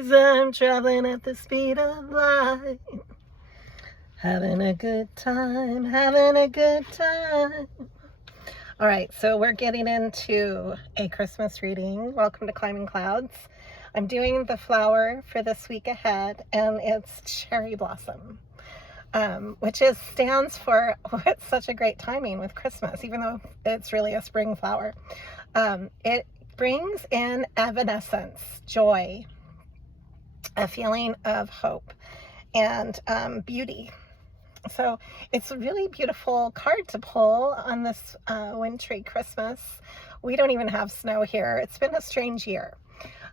degrees, I'm traveling at the speed of light. Having a good time, having a good time. All right, so we're getting into a Christmas reading. Welcome to Climbing Clouds. I'm doing the flower for this week ahead, and it's cherry blossom, which stands for what's such a great timing with Christmas, even though it's really a spring flower. It brings in evanescence, joy, a feeling of hope, and beauty. So it's a really beautiful card to pull on this wintry Christmas. We don't even have snow here. It's been a strange year.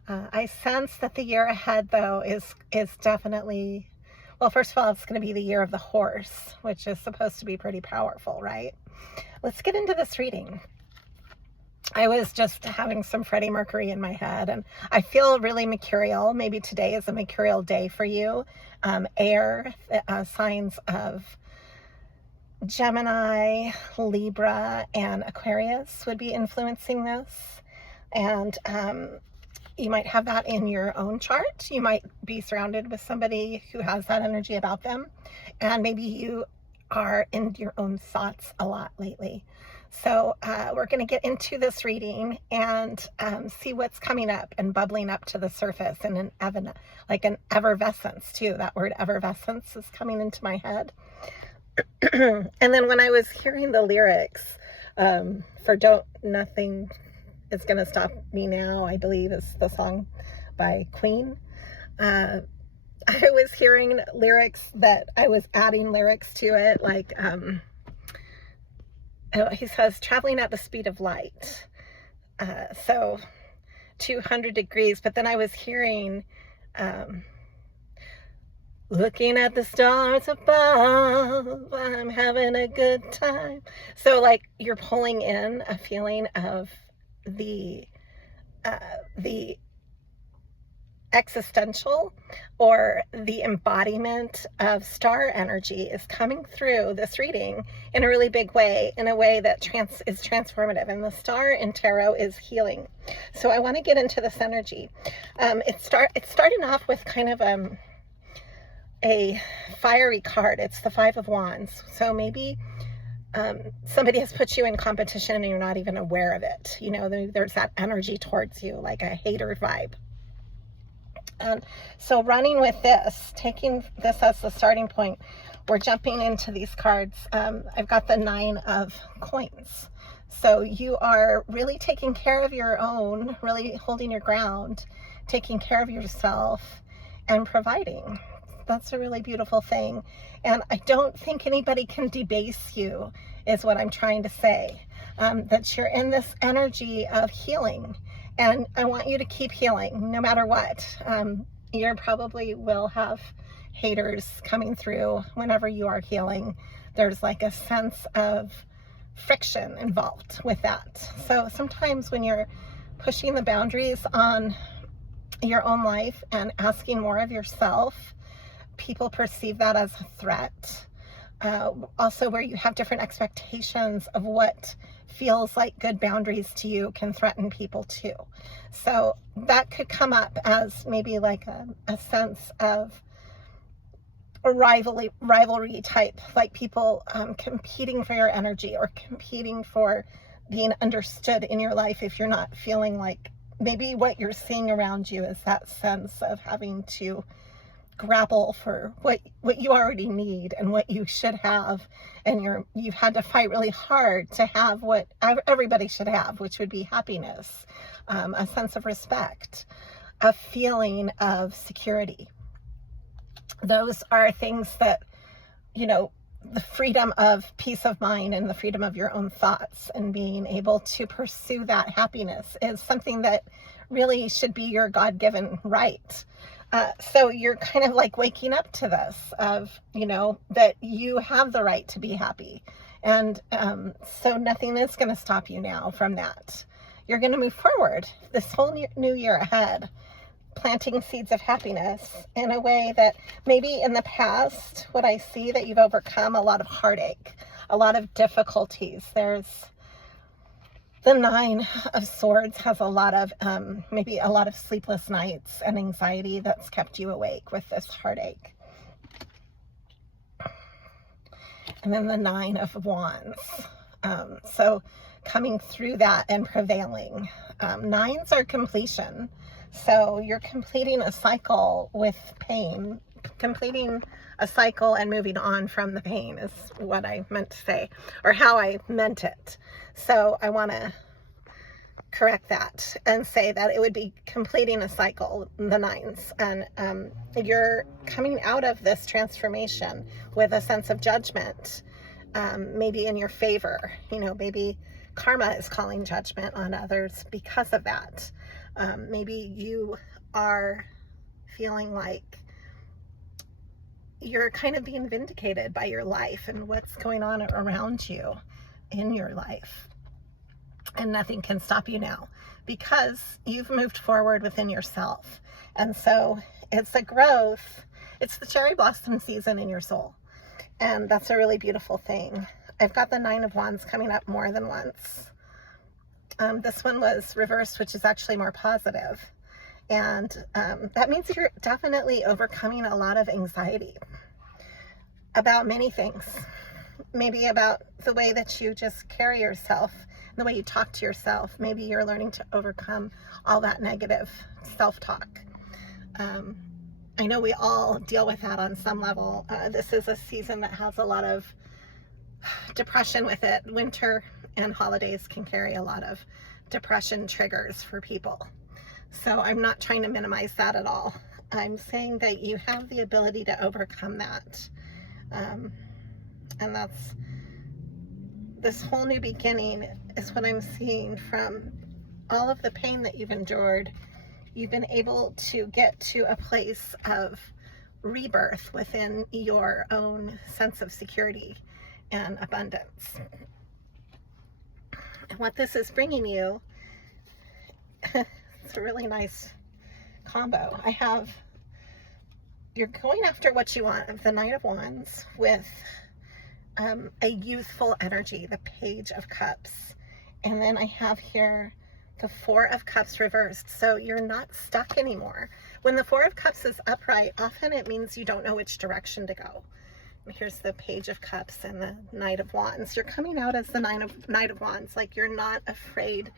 I sense that the year ahead, though, is definitely, well, first of all, it's going to be the year of the horse, which is supposed to be pretty powerful, right? Let's get into this reading. I was just having some Freddie Mercury in my head, and I feel really mercurial. Maybe today is a mercurial day for you. Air, signs of Gemini, Libra, and Aquarius would be influencing this. And you might have that in your own chart. You might be surrounded with somebody who has that energy about them. And maybe you are in your own thoughts a lot lately. So we're going to get into this reading and see what's coming up and bubbling up to the surface in like an evervescence too. That word evervescence is coming into my head. And then when I was hearing the lyrics for Nothing Is Gonna Stop Me Now, I believe is the song by Queen. I was hearing lyrics that I was adding lyrics to it, like he says, traveling at the speed of light. So 200 degrees. But then I was hearing, looking at the stars above, I'm having a good time. So like you're pulling in a feeling of the existential or the embodiment of star energy is coming through this reading in a really big way, in a way that is transformative. And the star in tarot is healing. So I want to get into this energy. It's starting off with kind of a fiery card. It's the Five of Wands. So maybe somebody has put you in competition and you're not even aware of it. You know, there's that energy towards you, like a hater vibe. So running with this, taking this as the starting point, we're jumping into these cards. I've got the 9 of coins. So you are really taking care of your own, really holding your ground, taking care of yourself and providing. That's a really beautiful thing. And I don't think anybody can debase you, is what I'm trying to say. That you're in this energy of healing. And I want you to keep healing no matter what. You probably will have haters coming through whenever you are healing. There's like a sense of friction involved with that. So sometimes when you're pushing the boundaries on your own life and asking more of yourself, people perceive that as a threat. Also, where you have different expectations of what feels like good boundaries to you can threaten people too. So that could come up as maybe like a sense of a rivalry type, like people competing for your energy or competing for being understood in your life. If you're not feeling like, maybe what you're seeing around you is that sense of having to grapple for what you already need and what you should have, and you've had to fight really hard to have what everybody should have, which would be happiness, a sense of respect, a feeling of security. Those are things that, you know, the freedom of peace of mind and the freedom of your own thoughts and being able to pursue that happiness is something that really should be your God-given right. So you're kind of like waking up to this of, you know, that you have the right to be happy. And so nothing is going to stop you now from that. You're going to move forward this whole new year ahead, planting seeds of happiness in a way that maybe in the past, what I see that you've overcome a lot of heartache, a lot of difficulties. There's The Nine of Swords has a lot of, maybe a lot of sleepless nights and anxiety that's kept you awake with this heartache. And then the Nine of Wands. So coming through that and prevailing. Nines are completion. So you're completing a cycle with pain, completing a cycle and moving on from the pain is what I meant to say, or how I meant it. So I want to correct that and say that it would be completing a cycle, the nines, and you're coming out of this transformation with a sense of judgment, maybe in your favor. You know, maybe karma is calling judgment on others because of that. Maybe you are feeling like you're kind of being vindicated by your life and what's going on around you in your life. And nothing can stop you now because you've moved forward within yourself. And so it's a growth. It's the cherry blossom season in your soul. And that's a really beautiful thing. I've got the Nine of Wands coming up more than once. This one was reversed, which is actually more positive. And that means you're definitely overcoming a lot of anxiety about many things. Maybe about the way that you just carry yourself, the way you talk to yourself. Maybe you're learning to overcome all that negative self-talk. I know we all deal with that on some level. This is a season that has a lot of depression with it. Winter and holidays can carry a lot of depression triggers for people. So I'm not trying to minimize that at all. I'm saying that you have the ability to overcome that. And that's this whole new beginning is what I'm seeing from all of the pain that you've endured. You've been able to get to a place of rebirth within your own sense of security and abundance. And what this is bringing you, it's a really nice combo. You're going after what you want of the Knight of Wands with a youthful energy, the Page of Cups. And then I have here the Four of Cups reversed. So you're not stuck anymore. When the Four of Cups is upright, often it means you don't know which direction to go. Here's the Page of Cups and the Knight of Wands. You're coming out as the Knight of Wands, like you're not afraid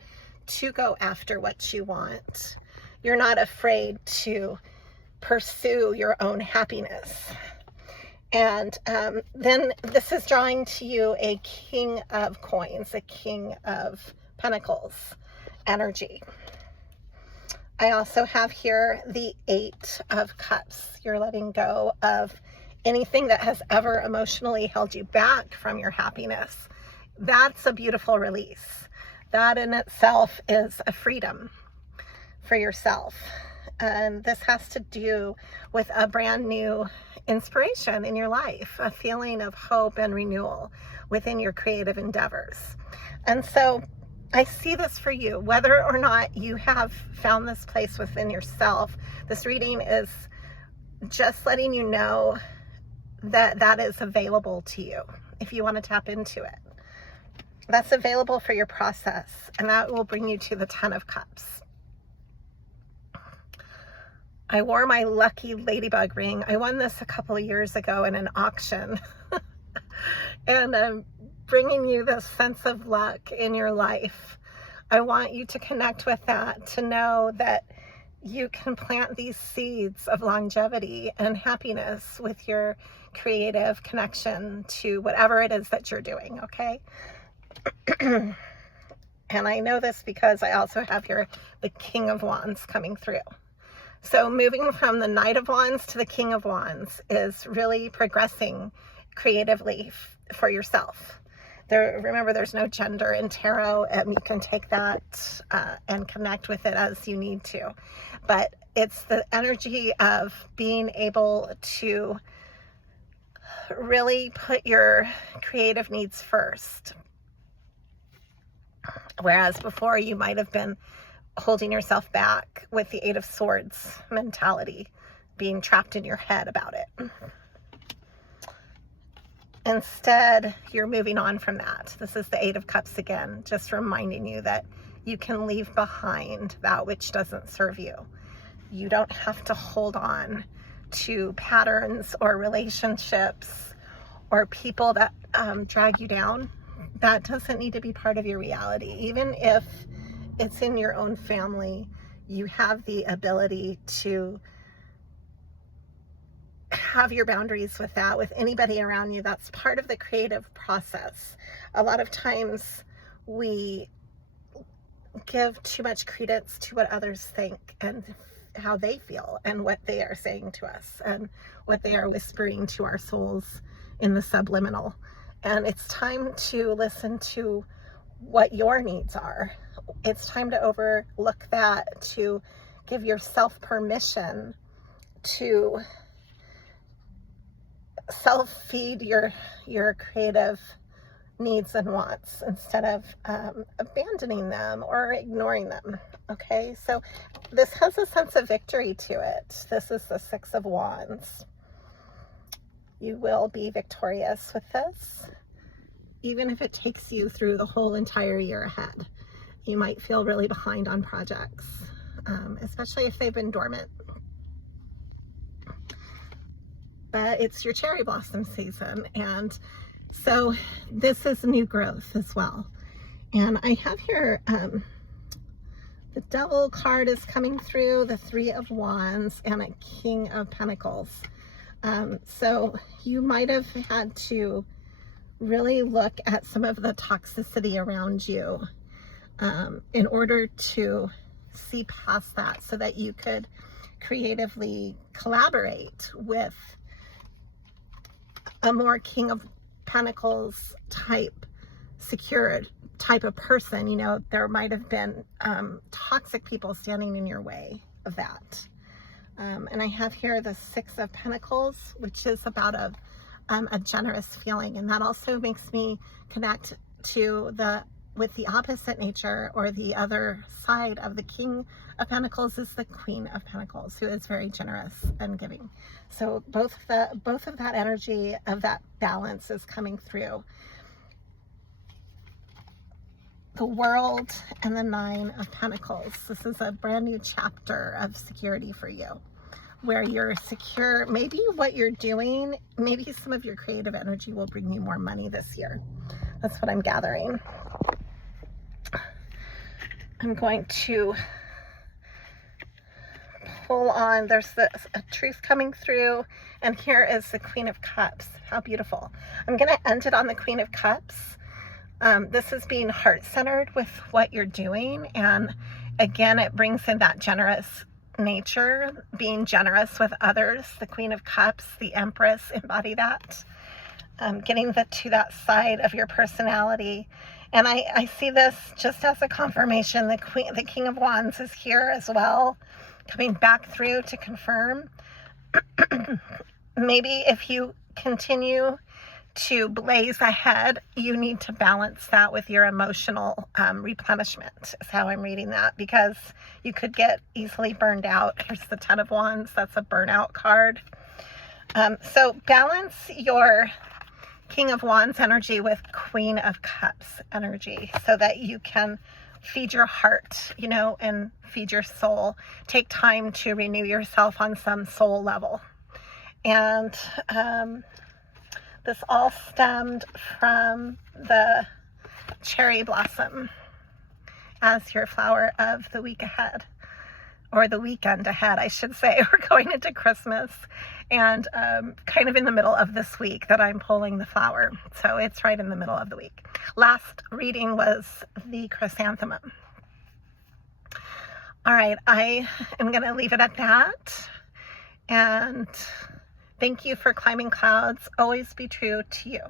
to go after what you want. You're not afraid to pursue your own happiness. And then this is drawing to you a King of Coins, a King of Pentacles energy. I also have here the Eight of Cups. You're letting go of anything that has ever emotionally held you back from your happiness. That's a beautiful release. That in itself is a freedom for yourself. And this has to do with a brand new inspiration in your life, a feeling of hope and renewal within your creative endeavors. And so I see this for you, whether or not you have found this place within yourself. This reading is just letting you know that that is available to you if you want to tap into it. That's available for your process, and that will bring you to the Ten of Cups. I wore my lucky ladybug ring. I won this a couple of years ago in an auction. And I'm bringing you this sense of luck in your life. I want you to connect with that, to know that you can plant these seeds of longevity and happiness with your creative connection to whatever it is that you're doing, okay? And I know this because I also have here the King of Wands coming through. So moving from the Knight of Wands to the King of Wands is really progressing creatively for yourself. Remember, there's no gender in tarot, and you can take that and connect with it as you need to. But it's the energy of being able to really put your creative needs first. Whereas before you might have been holding yourself back with the Eight of Swords mentality, being trapped in your head about it. instead, you're moving on from that. This is the Eight of Cups again, just reminding you that you can leave behind that which doesn't serve you. You don't have to hold on to patterns or relationships or people that drag you down. That doesn't need to be part of your reality. Even if it's in your own family, you have the ability to have your boundaries with that, with anybody around you. That's part of the creative process. A lot of times we give too much credence to what others think and how they feel and what they are saying to us and what they are whispering to our souls in the subliminal. And it's time to listen to what your needs are. It's time to overlook that, to give yourself permission to self-feed your creative needs and wants instead of abandoning them or ignoring them. Okay, so this has a sense of victory to it. This is the Six of Wands. You will be victorious with this, even if it takes you through the whole entire year ahead. You might feel really behind on projects, especially if they've been dormant. But it's your cherry blossom season, and so this is new growth as well. And I have here the Devil card is coming through, the Three of Wands, and a King of Pentacles. So you might have had to really look at some of the toxicity around you in order to see past that, so that you could creatively collaborate with a more King of Pentacles type, secured type of person. You know, there might have been toxic people standing in your way of that. And I have here the Six of Pentacles, which is about a generous feeling. And that also makes me connect to with the opposite nature, or the other side of the King of Pentacles is the Queen of Pentacles, who is very generous and giving. So both of that energy, of that balance, is coming through. The World and the Nine of Pentacles. This is a brand new chapter of security for you, where you're secure. Maybe what you're doing, maybe some of your creative energy will bring you more money this year. That's what I'm gathering. I'm going to pull on, there's a truth coming through, and here is the Queen of Cups. How beautiful. I'm going to end it on the Queen of Cups. This is being heart-centered with what you're doing, and again, it brings in that generous nature, being generous with others. The Queen of Cups, the Empress, embody that. Getting to that side of your personality. And I see this just as a confirmation. The King of Wands is here as well, coming back through to confirm. Maybe if you continue to blaze ahead, you need to balance that with your emotional replenishment, is how I'm reading that, because you could get easily burned out. Here's the Ten of Wands. That's a burnout card. So balance your King of Wands energy with Queen of Cups energy, so that you can feed your heart, you know, and feed your soul. Take time to renew yourself on some soul level. And this all stemmed from the cherry blossom as your flower of the week ahead, or the weekend ahead, I should say. We're going into Christmas, and kind of in the middle of this week that I'm pulling the flower. So it's right in the middle of the week. Last reading was the chrysanthemum. All right, I am going to leave it at that. And thank you for climbing clouds. Always be true to you.